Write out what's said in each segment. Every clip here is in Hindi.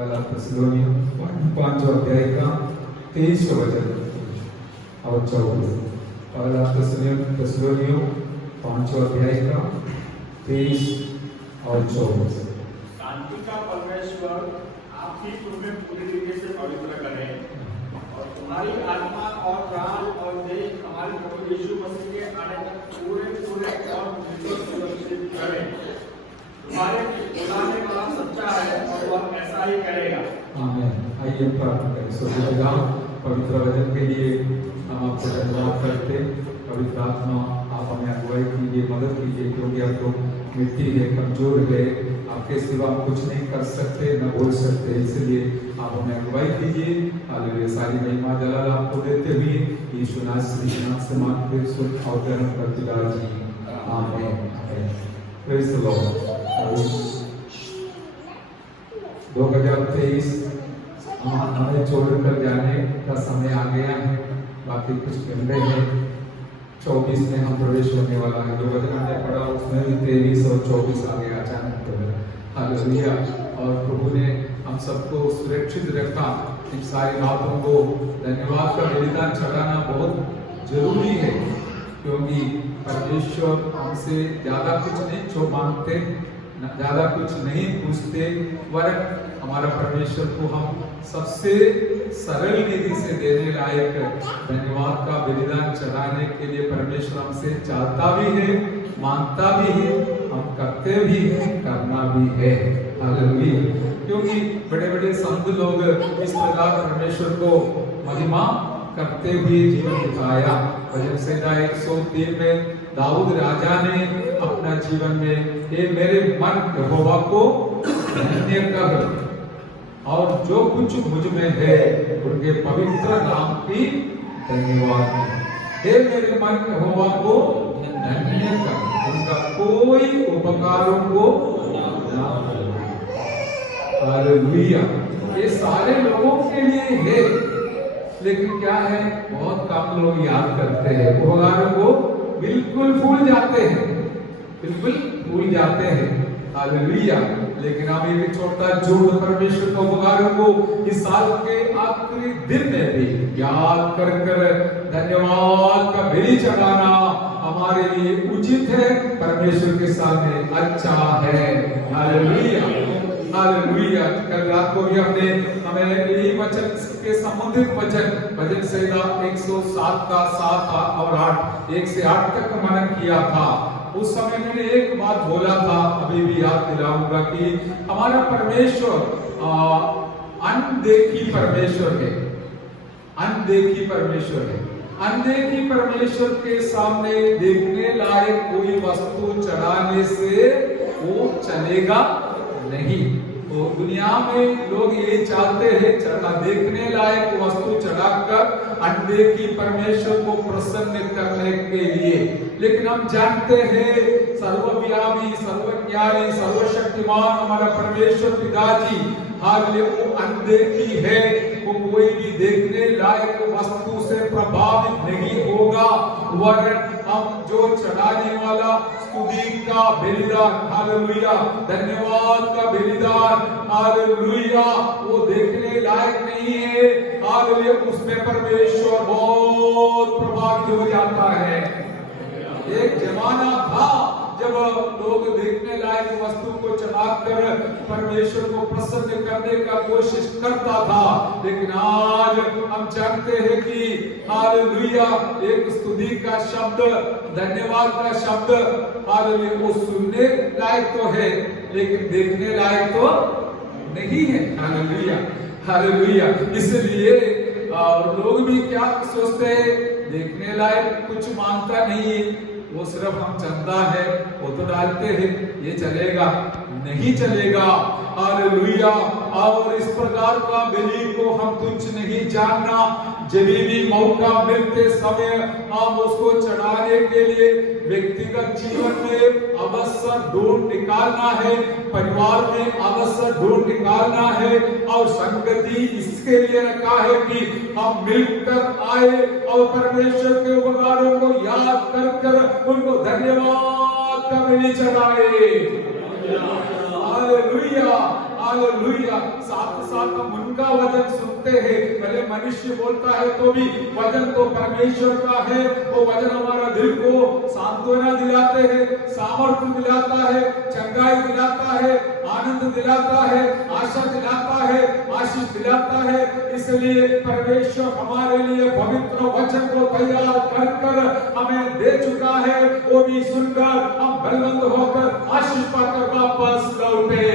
पहला थिस्सलुनीयों 5वां अध्याय का 23वां वचन और 24। पहला थिस्सलुनीयों 5वां अध्याय का 23 और 24। शांति का परमेश्वर आप ही तुम्हें पूरी रीति से पवित्र करे और तुम्हारी आत्मा और प्राण और देह हमारे प्रभु यीशु मसीह के आने तक पूरे पूरे और बिल्कुल सुरक्षित करे। तुम्हारे बुलाने वाला सच्चा है और वह ऐसा ही करेगा। आमीन। आइए प्रार्थना करें। पिता, पवित्र वचन के लिए हम आपको धन्यवाद करते। पवित्र आत्मा आप हमें अगुवाई कीजिए, मदद कीजिए, क्योंकि आप तो मिट्टी है, कमजोर है, आपके सिवा हम कुछ नहीं कर सकते, न बोल सकते, इसलिए आप हमें अगुवाई कीजिए। हालेलुया। सारी महिमा जलाल आपको देते हुए यीशु नाम से मांगते सुन और ग्रहण करते जी। आमीन। Praise the Lord. 2023 हमें छोड़कर जाने का समय आ गया है, बाकी कुछ घंटे हैं। 24 में हम प्रवेश होने वाला है। जो वचन हमने पढ़ा उसमें भी 23 और 24 आ गया अचानक तो। हालेलुया। और प्रभु ने हम सबको सुरक्षित रखा। इन सारी बातों को धन्यवाद का बलिदान चढ़ाना बहुत जरूरी है, क्योंकि परमेश्वर हमसे ज्यादा कुछ नहीं मांगते, ज्यादा कुछ नहीं पूछते, वरन हमारा परमेश्वर को हम सबसे सरल निधि से देने लायक धन्यवाद का बलिदान चढ़ाने के लिए परमेश्वर हमसे चाहता भी है, मांगता भी है, हम करते भी हैं, करना भी है। हालेलुया। क्योंकि बड़े बड़े संत लोग इस प्रकार परमेश्वर को महिमा करते हुए जीवन बिताया। भजन संहिता 103 में दाऊद राजा ने अपना जीवन में हे मेरे मन यहोवा को धन्य कर और जो कुछ मुझ में है उनके पवित्र नाम की धन्यवाद। हे मेरे मन यहोवा को धन्य कर, उनका कोई उपकारों को ना भूल। हालेलुया। ये सारे लोगों के लिए है, लेकिन क्या है, बहुत कम लोग याद करते हैं। उपकारों को बिल्कुल भूल जाते हैं, बिल्कुल भूल जाते हैं। हालेलुया। लेकिन हम एक छोटा झूठ परमेश्वर के उपकारों को इस साल के आखिरी दिन में भी याद कर धन्यवाद का बलि चढ़ाना हमारे लिए उचित है, परमेश्वर के सामने अच्छा है। हालेलुया। हालेलुया। कल रात को भी हमें यही वचन के संबंधित वचन भजन संहिता 107 का 7 और 8 1 से 8 तक मनन किया था। उस समय मैंने एक बात बोला था, अभी भी याद दिलाऊंगा कि हमारा परमेश्वर अनदेखी परमेश्वर है, अनदेखी परमेश्वर है। अनदेखी परमेश्वर के सामने देखने लायक कोई वस्तु चढ़ाने से वो चलेगा नहीं। तो दुनिया में लोग ये चाहते हैं चढ़ा देखने लायक वस्तु चढ़ाकर अनदेखी परमेश्वर को प्रसन्न करने के लिए। लेकिन हम जानते हैं सर्वव्यापी, सर्वज्ञानी, सर्वशक्तिमान हमारा परमेश्वर पिताजी, हालेलुया, वो अनदेखी है। वो कोई भी देखने लायक वस्तु से प्रभावित नहीं होगा, वरन हम जो चढ़ाने वाला स्तुति का बलिदान, हालेलुया, धन्यवाद का बलिदान, हालेलुया, वो देखने लायक नहीं है। हालेलुया। उसमें परमेश्वर बहुत प्रभावित हो जाता है। एक जमाना था जब लोग देखने लायक वस्तु को चढ़ाकर परमेश्वर को प्रसन्न करने का कोशिश करता था, लेकिन आज हम जानते हैं कि हालेलुया, एक स्तुति का शब्द, धन्यवाद का शब्द, हालेलुया, वो सुनने लायक तो है लेकिन देखने लायक तो नहीं है। हालेलुया। हालेलुया। इसलिए लोग भी क्या सोचते हैं, देखने लायक कुछ मांगता नहीं है, वो सिर्फ हम चंदा है वो तो डालते हैं, ये चलेगा नहीं चलेगा। हालेलुया। और इस प्रकार का बलि को हम तुच्छ नहीं जानना। जब भी मौका मिलते समय हम उसको चढ़ाने के लिए व्यक्तिगत जीवन में अवसर ढूंढ निकालना है, परिवार में अवसर ढूंढ निकालना है, और संगति इसके लिए रखा है कि हम मिलकर आए और परमेश्वर के उपकारों को याद कर उनको धन्यवाद का बलि चढ़ाए। हालेलुया। हालेलुया। साथ साथ हम उनका वचन सुनते हैं। भले मनुष्य बोलता है तो भी वचन तो परमेश्वर का है। वो वचन हमारा दिल को सांत्वना दिलाते हैं, सामर्थ्य दिलाता है, चंगाई दिलाता है, आनंद दिलाता है, आशा दिलाता है, आशीष दिलाता है। इसलिए परमेश्वर हमारे लिए पवित्र वचन को तैयार कर कर हमें दे चुका है। वो भी सुनकर हम बलवंत होकर आशीष पाकर वापस लौटे।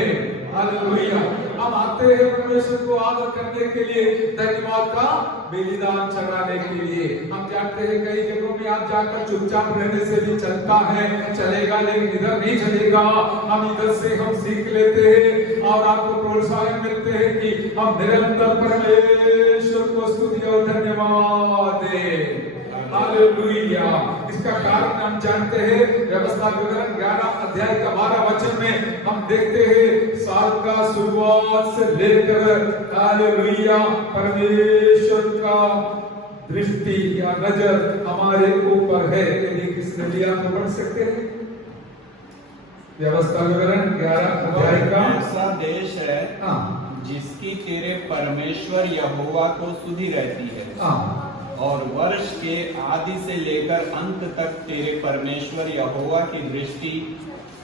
हालेलुया। हम आते हैं परमेश्वर को आदर करने के लिए, धन्यवाद का बलिदान चढ़ाने के लिए। हम जानते हैं कई जगहों में आप जाकर चुपचाप रहने से भी चलता है, चलेगा, लेकिन इधर नहीं चलेगा। हम इधर से हम सीख लेते हैं और आपको प्रोत्साहन मिलते हैं कि हम निरंतर परमेश्वर को स्तुति और धन्यवाद दें। हालेलुया। इसका कारण हम जानते हैं, व्यवस्था विवरण 11 अध्याय का 12 वचन में हम देखते हैं साल का शुरुआत से लेकर हालेलुया परमेश्वर का दृष्टि या नजर हमारे ऊपर है। यदि किसने लिया तो पढ़ सकते हैं व्यवस्था विवरण 11 अध्याय का। ऐसा देश है जिसकी तेरे परमेश्वर यहोवा को सुधि रहती है और वर्ष के आदि से लेकर अंत तक तेरे परमेश्वर यहोवा की दृष्टि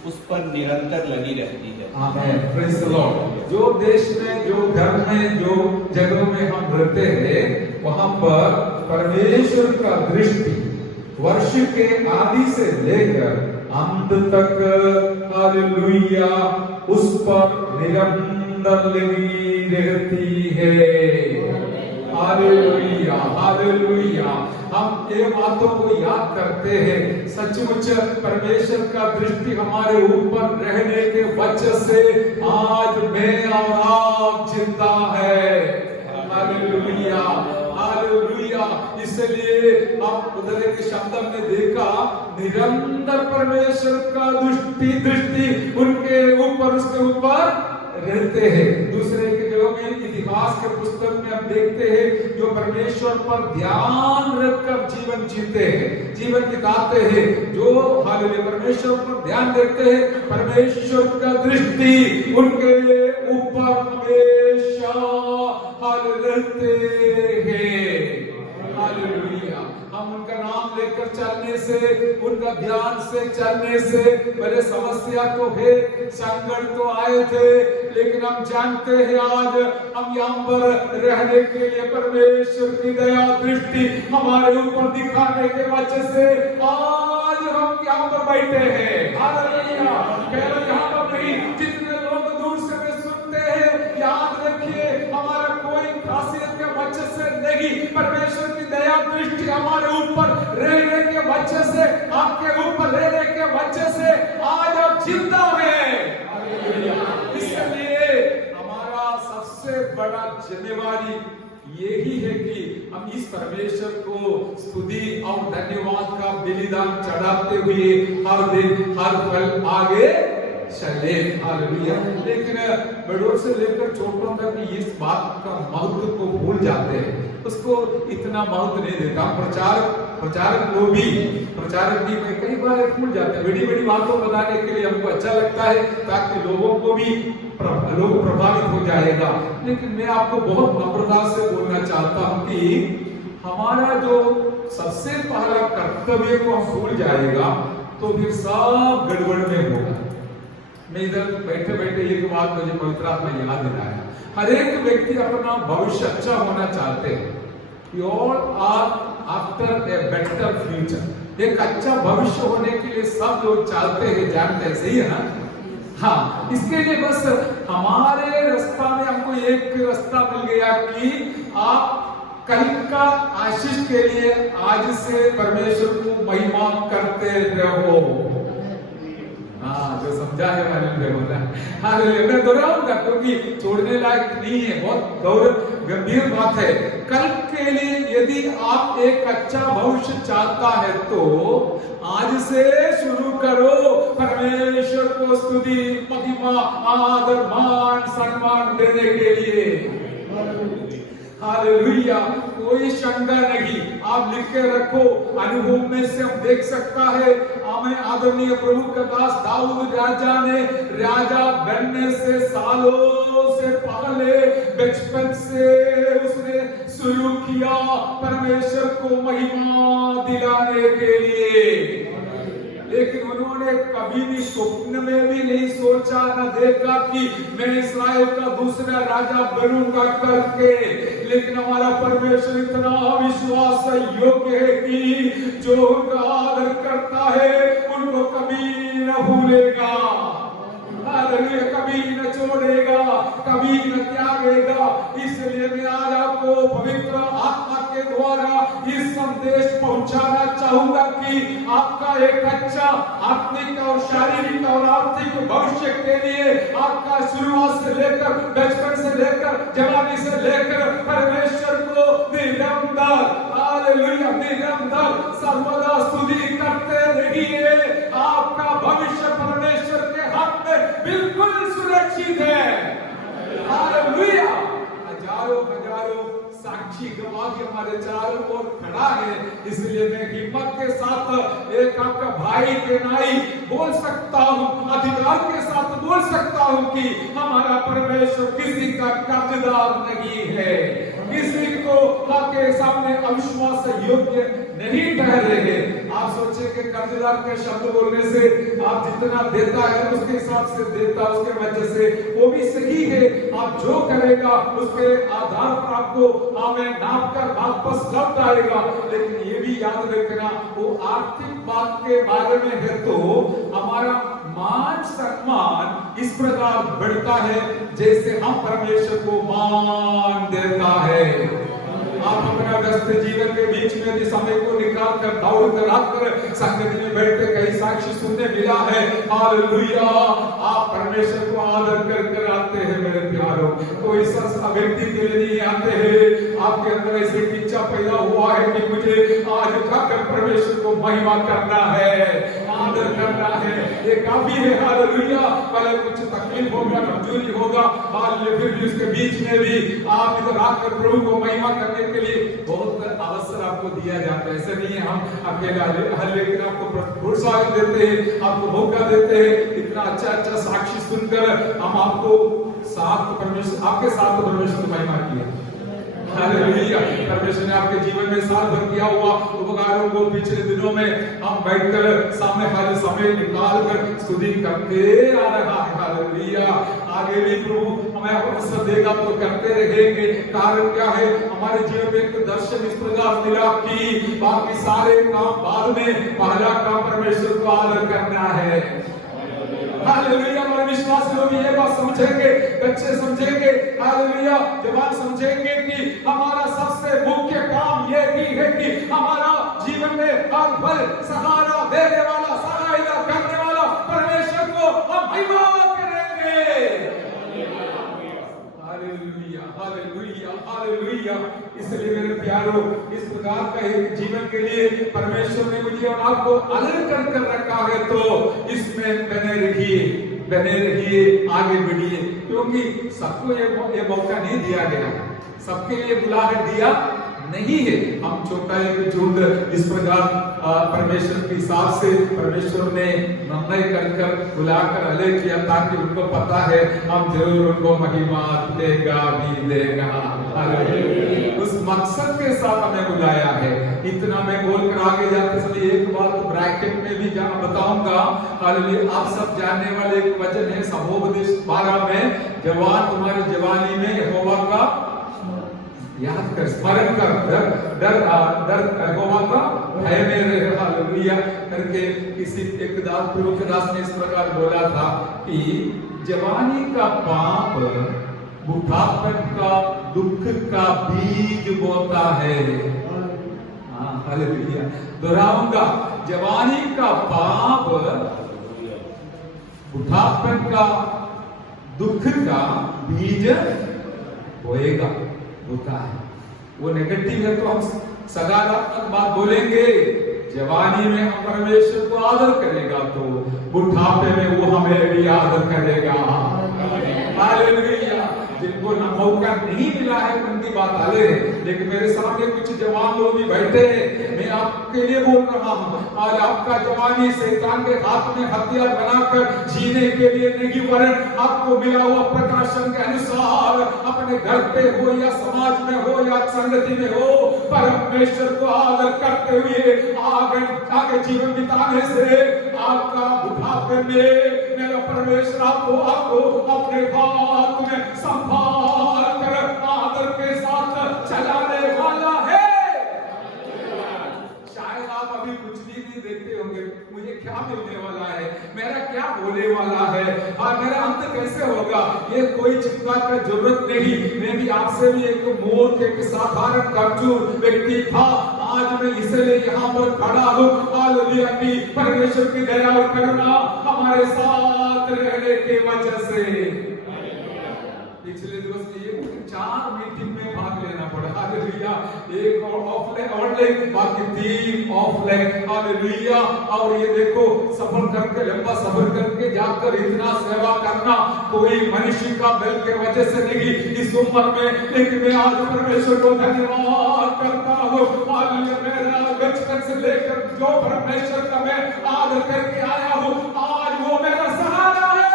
उस पर निरंतर लगी रहती है। आमीन। Praise the Lord. जो देश में, जो घर में, जो जगहों में हम रहते हैं, वहां पर परमेश्वर का दृष्टि वर्ष के आदि से लेकर अंत तक हालेलुया उस पर निरंतर लगी रहती है। Hallelujah, hallelujah. हम ये बातों को याद करते हैं। सचमुच परमेश्वर का दृष्टि हमारे ऊपर रहने के वजह से आज मैं और आप जिंदा है। Hallelujah, hallelujah. इसलिए आप उधर के शब्द में देखा, निरंतर परमेश्वर का दृष्टि उनके ऊपर, उसके ऊपर रहते हैं। दूसरे के जगहों में इतिहास के पुस्तक में हम देखते हैं जो परमेश्वर पर ध्यान रखकर जीवन जीते हैं, जीवन बिताते हैं, जो हालेलुया परमेश्वर पर ध्यान देते हैं, परमेश्वर का दृष्टि उनके ऊपर हमेशा रहते हैं। हालेलुया। हम उनका नाम लेकर चलने से, उनका ध्यान से चलने से, बड़े समस्या तो है, संकट तो आए थे, लेकिन हम जानते हैं आज हम यहाँ पर रहने के लिए परमेश्वर की दया दृष्टि हमारे ऊपर दिखाने के वजह से आज हम यहाँ पर बैठे हैं। हालेलुया। केवल यहाँ पर नहीं, जितने लोग दूर से भी सुनते हैं, याद रखिए हमारा कोई खासियत के वजह से नहीं, परमेश्वर की दया दृष्टि हमारे ऊपर रहने के वजह से, आपके ऊपर रहने के वजह से आज आप जिंदा हैं। इसलिए हमारा सबसे बड़ा जिम्मेवारी यही है कि हम इस परमेश्वर को स्तुति और धन्यवाद का बलिदान चढ़ाते हुए हर दिन हर पल आगे चले। हालेलुया। लेकिन बड़ों से लेकर छोटों तक इस बात का महत्व को भूल जाते हैं, उसको इतना महत्व नहीं देता। प्रचारक लोग भी मैं कई बार भूल जाते हैं, बड़ी बड़ी बातों बताने के लिए हमको अच्छा लगता है ताकि लोगों को भी लोग प्रभावित हो जाएगा। लेकिन मैं आपको बहुत नम्रता से बोलना चाहता हूँ कि हमारा जो सबसे पहला कर्तव्य को हम भूल जाएगा तो फिर सब गड़बड़ में होगा। मैं इधर बैठे बैठे एक बात मुझे पवित्र आत्मा याद दिलाया, हर एक व्यक्ति अपना भविष्य अच्छा होना चाहते हैं। You all are after a better future। एक अच्छा भविष्य होने के लिए सब लोग चाहते हैं, जानते हैं, सही है ना? हाँ, इसके लिए बस हमारे रास्ता में हमको एक रास्ता मिल गया कि आप कल का आशीष के लिए आज से परमेश्वर को महिमा करते रहो। हाँ, जो समझा है हालेलुया बोला। हालेलुया। मैं दोहराऊंगा क्योंकि छोड़ने लायक नहीं है, बहुत गंभीर बात है। कल के लिए यदि आप एक अच्छा भविष्य चाहता है तो आज से शुरू करो परमेश्वर को स्तुति, महिमा, आदर, मान, सम्मान देने के लिए। हालेलुया। कोई शंका नहीं, आप लिख के रखो। अनुभव में से हम देख सकता है, हमें आदरणीय प्रभु का दास दाऊद राजा ने राजा बनने से सालों से पहले बचपन से उसने शुरू किया परमेश्वर को महिमा दिलाने के लिए। लेकिन उन्होंने कभी भी स्वप्न में भी नहीं सोचा, न देखा कि मैं इस्राएल का दूसरा राजा बनूंगा करके। लेकिन हमारा परमेश्वर इतना विश्वास योग्य है कि जो उनका आदर करता है उनको कभी न भूलेगा, कभी न छोड़ेगा, कभी न त्यागेगा। इसलिए मैं आज आपको पवित्र आत्मा के द्वारा इस संदेश पहुंचाना चाहूंगा कि आपका एक अच्छा आत्मिक और शारीरिक और आर्थिक भविष्य के लिए आपका शुरुआत से लेकर, बचपन से लेकर, जवानी से लेकर परमेश्वर को निरंतर, हालेलुया, निरंतर सर्वदा स्तुति करते रहिए। आपका भविष्य परमेश्वर के हाथ में बिल्कुल सुरक्षित है। हालेलुया। हजारों हजारों साक्षी गवाह हमारे चारों ओर खड़ा है। इसलिए मैं हिम्मत के साथ एक आपका भाई के नाई बोल सकता हूँ, अधिकार के साथ बोल सकता हूँ कि हमारा परमेश्वर किसी का कर्जदार नहीं है, किसी को आपके सामने अविश्वास योग्य नहीं ठहरे हैं। आप सोचे कि कर्जदार के शब्द बोलने से आप जितना देता है उसके हिसाब से देता, उसके वजह से वो भी सही है। आप जो करेगा उसके आधार पर आपको हमें नाप कर वापस लौट आएगा। लेकिन ये भी याद रखना, वो आर्थिक बात के बारे में है तो हमारा मान सम्मान इस प्रकार बढ़ता है जैसे हम परमेश्वर को मान देता है। आप अपना व्यस्त जीवन के बीच में भी समय को निकाल कर दौड़ कर आकर संगति में बैठते कई साक्षी सुनने मिला है। हालेलुया। आप परमेश्वर को आदर कर कर आते हैं मेरे प्यारों। कोई संस्था व्यक्ति के लिए नहीं आते हैं, आपके अंदर ऐसी इच्छा पैदा हुआ है कि मुझे आज जाकर परमेश्वर को महिमा करना है, आदर करना है। ये काफी है। हालेलुया। पहले कुछ तकलीफ होगा, कमजोरी होगा, फिर भी उसके बीच में भी आप इधर आकर प्रभु को महिमा करने के लिए बहुत अवसर आपको दिया जाता है। ऐसा नहीं है हम अकेला, लेकिन आपको प्रोत्साहन देते हैं, आपको मौका देते हैं। इतना अच्छा साक्षी सुनकर हम आपको साथ परमेश्वर, आपके साथ परमेश्वर की महिमा किया। हालेलुया। परमेश्वर ने आपके जीवन में साल भर किया हुआ उपकारों को पिछले दिनों में हम बैठकर सामने खाली समय निकाल कर स्तुति करते आ रहा है। हालेलुया। आगे भी प्रभु हमें अवसर देगा तो करते रहेंगे। कारण क्या है? हमारे जीवन में एक दर्शन इस प्रकार मिला कि बाकी सारे काम बाद में, पहला काम परमेश्वर को आदर करना है। हालेलुया। हमारे विश्वास लोग ये बात समझेंगे, बच्चे समझेंगे, हालेलुया, जवान समझेंगे कि हमारा सबसे मुख्य काम ये ही है कि हमारा जीवन में हर पल सहारा देने वाला, सहायता करने वाला परमेश्वर को हम महिमा करेंगे। Hallelujah, hallelujah, hallelujah. इसलिए मेरे प्यारों, इस प्रकार का एक जीवन के लिए परमेश्वर ने मुझे और आपको अलग कर कर रखा है, तो इसमें बने रहिए, बने रहिए, आगे बढ़िए। क्योंकि सबको ये मौका नहीं दिया गया, सबके लिए बुलावा दिया नहीं है। हम छोटा एक झुंड इस प्रकार परमेश्वर के हिसाब से परमेश्वर ने निर्णय कर बुलाकर अलग किया, ताकि उनको पता है हम जरूर उनको महिमा देगा भी देगा। उस मकसद के साथ हमें बुलाया है। इतना मैं बोलकर आगे जाते समय एक बात ब्रैकेट में भी बताऊंगा। हालेलुया। आप सब जानने वाले एक वचन है सबोपदेश 12 में, जवान तुम्हारी जवानी में यहोवा का याद कर, स्मरण कर, डर यहोवा का भय में रहे। हालेलुया करके किसी एक दास, प्रभु के दास ने इस प्रकार बोला था कि जवानी का पाप बुढ़ापन का दुख का बीज बोता है। हालेलुया। दोहराऊंगा, जवानी का पाप बुढ़ापन का दुख का बीज बोएगा, होता है। वो नेगेटिव है तो हम सकारात्मक बात बोलेंगे। जवानी में हम परमेश्वर को आदर करेगा तो बुढ़ापे में वो हमें भी आदर करेगा। हालेलुया। जिनको ना मौका नहीं मिला है उनकी बात अलग है, लेकिन मेरे सामने कुछ जवान लोग भी बैठे हैं। मैं आपके लिए बोल रहा हूँ, और आपका जवानी शैतान के हाथ में हथियार बनाकर जीने के लिए नहीं, वरन आपको मिला हुआ प्रकाशन के अनुसार अपने घर पे हो या समाज में हो या संगति में हो, परमेश्वर को आदर करते हुए आगे जीवन बिताने से आपका बुढ़ापे में मेरा परमेश्वर आपको अपने हाथ में संभाल कर आदर के साथ चलाने वाला है। शायद आप अभी कुछ भी नहीं देखते होंगे, मुझे क्या मिलने वाला है, मेरा क्या होने वाला है, और मेरा अंत कैसे होगा, ये कोई चिंता का जरूरत नहीं। मैं भी आपसे भी एक मूर्ख, एक साधारण कमजोर व्यक्ति था, आज मैं इसलिए यहाँ पर खड़ा हूँ। हालेलुया की परमेश्वर की दया और करुणा हमारे साथ रहने की वजह से। पिछले दिवस ये 4 मीटिंग में भाग लेना पड़ा, हालेलुया, एक और ऑफलाइन, बाकी 3 ऑफलाइन, हालेलुया। और ये देखो सफर करके, लंबा सफर करके जाकर इतना सेवा करना कोई मनुष्य का बल के वजह से नहीं इस उम्र में, लेकिन मैं आज परमेश्वर को धन्यवाद करता हूँ। हालेलुया, मेरा बचपन से लेकर जो परमेश्वर का मैं आदर करके आया हूँ, आज वो मेरा सहारा है।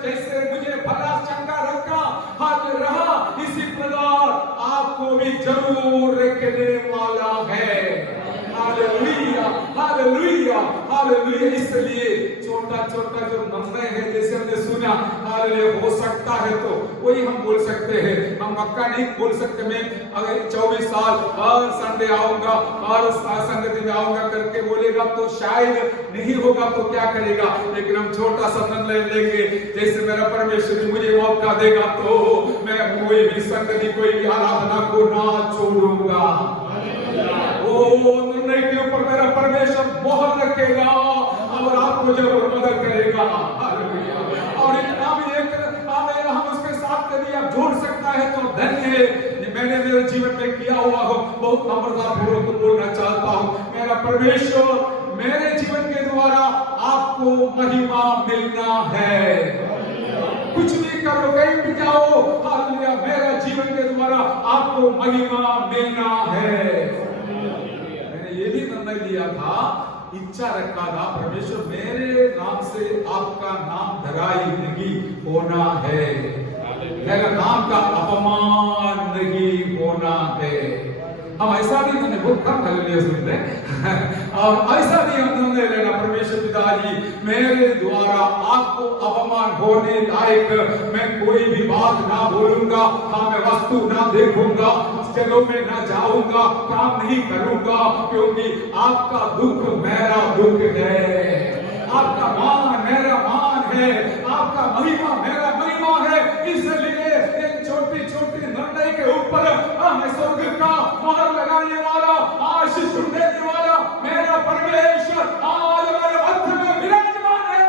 जैसे मुझे भला चंगा रखा, हाथ रहा, इसी प्रकार आपको भी जरूर रखने वाला है। Hallelujah, hallelujah, hallelujah. इसलिए छोटा छोटा जो नंबर है, जैसे हमने सुना, हालेलुया, हो सकता है तो वही हम बोल सकते हैं, हम पक्का नहीं बोल सकते। मैं अगर 24 साल हर संडे आऊंगा, हर संगति में आऊंगा करके बोलेगा तो शायद नहीं होगा, तो क्या करेगा। लेकिन हम छोटा सा निर्णय लेंगे, जैसे मेरा परमेश्वर मुझे मौका देगा तो मैं कोई भी संगति, कोई भी आराधना को ना छोड़ूंगा। ओ निर्णय के ऊपर मेरा परमेश्वर मोहर रखेगा और आपको जरूर मदद करेगा। और इतना भी एक हम उसके साथ कभी आप जोड़ सकता है तो धन्य है। मैंने मेरे जीवन में किया हुआ हो, बहुत नम्रता पूर्वक बोलना चाहता हूँ, मेरा परमेश्वर मेरे जीवन के द्वारा आपको महिमा मिलना है। कुछ भी करो, कहीं भी जाओ, हालेलुया, मेरा जीवन के द्वारा आपको महिमा मिलना है। मैंने ये भी निर्णय लिया था, इच्छा रखा था, परमेश्वर मेरे नाम से आपका नाम धराई नहीं होना है, मेरा नाम का अपमान नहीं होना है। हम ऐसा भी मैंने बहुत कम हालेलुया सुनते हैं और ऐसा भी हम निर्णय लेना, परमेश्वर पिताजी मेरे द्वारा आपको अपमान होने लायक मैं कोई भी बात ना बोलूंगा, हाँ मैं वस्तु ना देखूंगा, जगहों में ना जाऊंगा, काम नहीं करूंगा, क्योंकि आपका दुख मेरा दुख है, आपका मान मेरा मान है, आपका महिमा मेरा महिमा है। इसलिए इन छोटी छोटी निर्णय के ऊपर हमें स्वर्ग का मोहर लगाने वाला, आशीष देने वाला मेरा परमेश्वर आज मेरे मध्य में विराजमान है।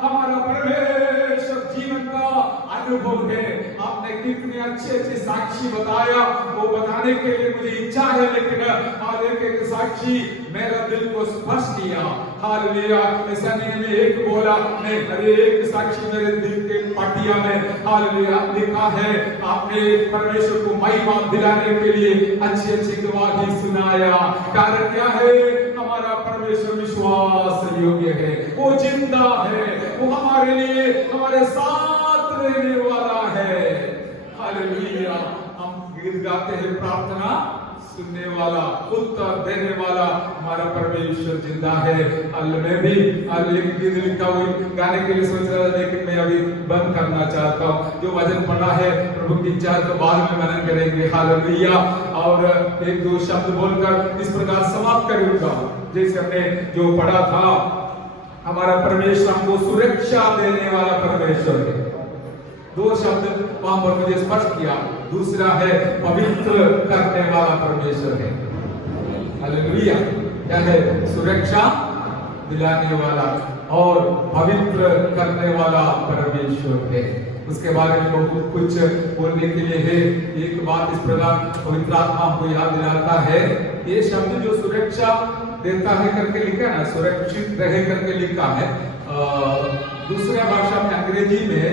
हमारा परमेश्वर जीवन का अनुभव है। आपने कितने अच्छे अच्छे साक्षी बताया, वो बताने के लिए मुझे इच्छा है, लेकिन आज एक साक्षी मेरा दिल को स्पर्श किया। हालेलुया, ऐसा नहीं मैं एक बोला, मैं हर एक साक्षी मेरे दिल के पटिया में हालेलुया लिखा है। आपने परमेश्वर को महिमा दिलाने के लिए अच्छी अच्छी गवाही सुनाया। कारण क्या है? हमारा परमेश्वर विश्वास योग्य है, वो जिंदा है, वो हमारे लिए हमारे साथ रहने वाला है। हालेलुया, हम गीत गाते हैं, प्रार्थना सुनने वाला, उत्तर देने वाला हमारा परमेश्वर जिंदा है। मैं भी एक गीत लिखा हुई गाने के लिए सोच रहा था, लेकिन मैं अभी बंद करना चाहता हूँ। जो वचन पढ़ा है प्रभु की इच्छा तो बाद में मनन करेंगे। हालेलुया, और एक दो शब्द बोलकर इस प्रकार समाप्त करूंगा। जैसे हमने जो पढ़ा था, हमारा परमेश्वर हमको सुरक्षा देने वाला परमेश्वर है। दो शब्द वहां पर मुझे स्पष्ट किया। दूसरा है पवित्र करने वाला परमेश्वर है। हालेलुया, क्या है? सुरक्षा दिलाने वाला और पवित्र करने वाला परमेश्वर है। उसके बारे में बहुत कुछ बोलने के लिए है। एक बात इस प्रकार पवित्र आत्मा को याद दिलाता है, ये शब्द जो सुरक्षा देता है करके लिखा है ना, सुरक्षित रहे करके लिखा है। दूसरा भाषा में अंग्रेजी में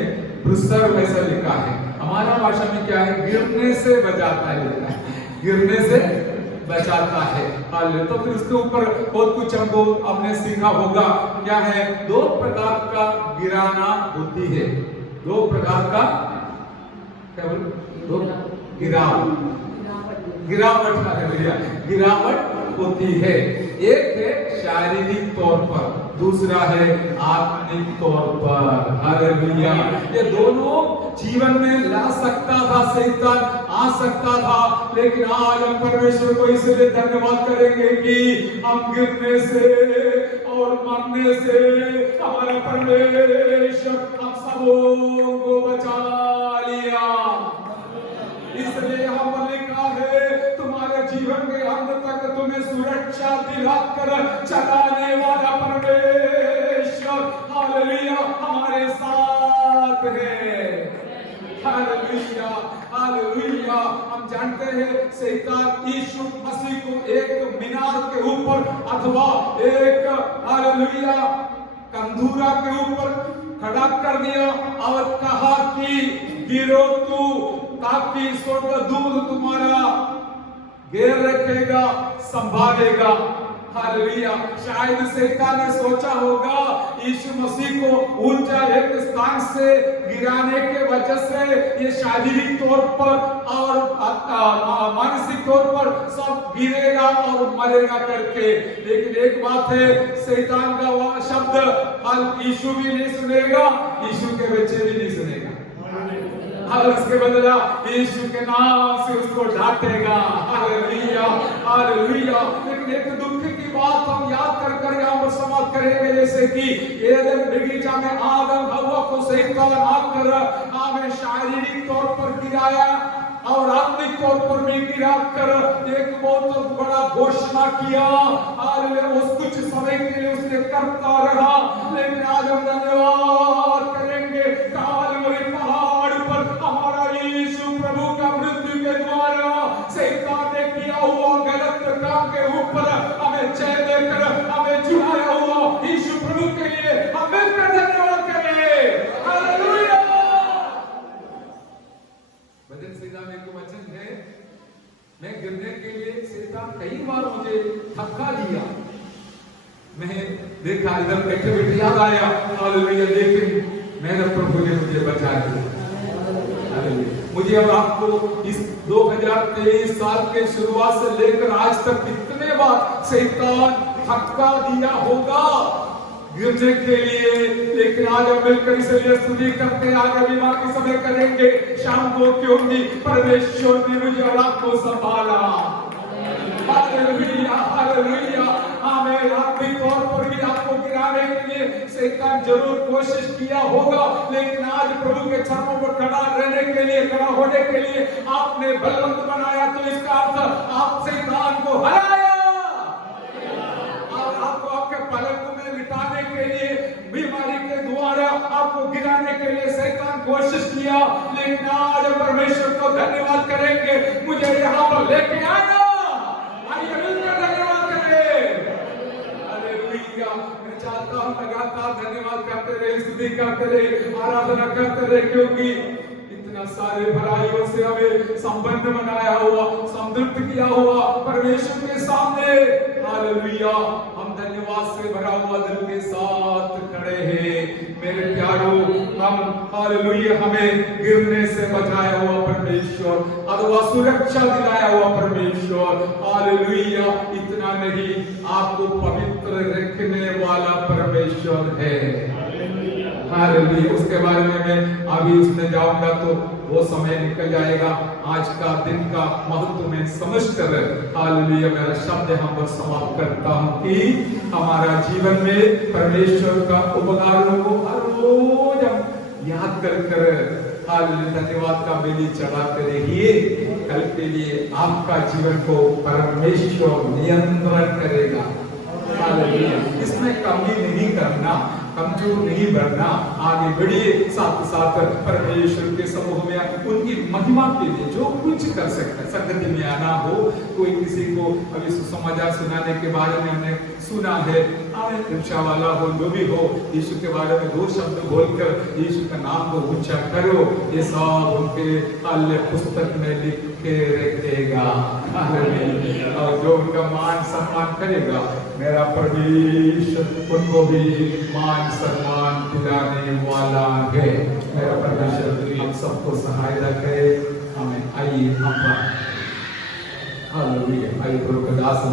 प्रिजर्व ऐसा लिखा है, हमारा भाषा में क्या है, गिरने से बचाता है लिखा है, गिरने से बचाता है। तो फिर उसके ऊपर बहुत कुछ हमको हमने सीखा होगा। क्या है, दो प्रकार का गिराना होती है, दो प्रकार का क्या बोल, दो गिरावट होती है। एक है शारीरिक तौर पर, दूसरा है आत्मिक तौर पर। हालेलुया। ये दोनों जीवन में ला सकता था शैतान, आ सकता था, लेकिन आज हम परमेश्वर को इसलिए धन्यवाद करेंगे कि हम गिरने से और मरने से हमारा परमेश्वर हम सबों को बचा लिया। इसलिए हम लिखा है, तुम्हारे जीवन के अंत तक तुम्हें सुरक्षा दिलाकर चलाने वाला परमेश्वर हालेलुया हमारे साथ है। Hallelujah hallelujah. हम जानते हैं शैतान यीशु मसीह को एक मीनार के ऊपर अथवा एक हालेलुया कंधूरा के ऊपर खड़ा कर दिया और कहा कि गिरो तू, ताकि स्वर्गदूत तुम्हारा घेर रखेगा, संभालेगा। हालेलुया। शायद शैतान ने सोचा होगा यीशु मसीह को ऊंचा एक स्थान से गिराने के वजह से ये शारीरिक तौर पर और मानसिक तौर पर सब गिरेगा और मरेगा करके। लेकिन एक बात है, शैतान का वह शब्द यीशु भी नहीं सुनेगा, यीशु के बच्चे भी नहीं सुनेगा। और उसके बदला यीशु के नाम से उसको डांटेगा। Hallelujah hallelujah. लेकिन एक दुख की बात हम याद कर यहाँ पर समाप्त करेंगे, जैसे कि एदन बगीचा में आदम हव्वा को शैतान आकर हमें शारीरिक तौर पर गिराया और आत्मिक तौर पर भी गिरा कर एक बहुत बड़ा घोषणा किया। हालेलुया। उस कुछ समय के लिए उसने करता रहा, लेकिन आज हम धन्यवाद करेंगे कालवरी पहाड़ पर हमारा यीशु प्रभु का मृत्यु के द्वारा शैतान ने किया हुआ गलत काम के ऊपर हमें जय देकर हमें छुड़ाया हुआ यीशु प्रभु के लिए हम मिलकर धन्यवाद करें। हालेलुया। भजन संहिता में एक वचन है, मैं गिरने के लिए शैतान कई बार मुझे थका दिया। मैं देखा इधर बैठे बैठे याद आया, हालेलुया, लेकिन मेरे प्रभु ने मुझे बचा लिया। मुझे अब आपको इस 2023 साल के शुरुआत से लेकर आज तक कितने बार शैतान धक्का दिया होगा गिरने के लिए, लेकिन आज हम मिलकर इसलिए स्तुति करते, आज अभी बाकी समय करेंगे शाम को, क्योंकि परमेश्वर ने मुझे और आपको संभाला। Hallelujah hallelujah. हमें आत्मिक तौर पर भी आपको गिराने के लिए शैतान जरूर कोशिश किया होगा, लेकिन आज प्रभु के चरणों पर खड़ा रहने के लिए, खड़ा होने के लिए आपने बलवंत बनाया, तो इसका अर्थ आप शैतान को हराया और आपको आपके पलकों में मिटाने के लिए, बीमारी के द्वारा आपको गिराने के लिए शैतान कोशिश किया, लेकिन आज परमेश्वर को धन्यवाद करेंगे, मुझे यहाँ पर लेके आया। आइए मिलकर धन्यवाद करें। हालेलुया। मैं चाहता हूँ लगातार धन्यवाद करते रहे, स्तुति करते रहे, आराधना करते रहे, क्योंकि इतना सारे भलाइयों से हमें संबंध बनाया हुआ, संतृप्त किया हुआ परमेश्वर के सामने। हालेलुया। हम धन्यवाद से भरा हुआ दिल के साथ खड़े हैं। मेरे प्यारों, हम हालेलुया हमें गिरने से बचाया हुआ परमेश्वर, अथवा सुरक्षा दिलाया हुआ परमेश्वर, हालेलुया इतना नहीं, आपको पवित्र रखने वाला परमेश्वर है। हालेलुया। उसके बारे में मैं अभी उसमें जाऊंगा तो वो समय निकल जाएगा। आज का दिन का महत्व में समझकर हालेलुया मेरा शब्द यहाँ पर समाप्त करता हूँ कि हमारा जीवन में परमेश्वर का उपकारों को हर रोज हम याद कर हालेलुया धन्यवाद का बेली चढ़ाते रहिए। कल के लिए आपका जीवन को परमेश्वर नियंत्रण करेगा। हालेलुया। इसमें कमी नहीं करना, कमजोर नहीं बनना, आगे बढ़िए, साथ साथ परमेश्वर के समूह में उनकी महिमा के लिए जो कुछ कर सकते हैं। संगति में आना हो, कोई किसी को अभी सुसमाचार सुनाने के बारे में हमने सुना है, रिक्शा वाला हो, जो भी हो, यीशु के बारे में 2 शब्द बोलकर यीशु का नाम को ऊंचा करो, ये सब उनके अल्लाह पुस्तक में लिख के रखेगा। और जो उनका मान सम्मान करेगा, मेरा परमेश्वर उनको भी मान सम्मान दिलाने वाला है। मेरा परमेश्वर हम सबको सहायता करे। हमें आइए हम हालेलुया, आइए प्रभु का दास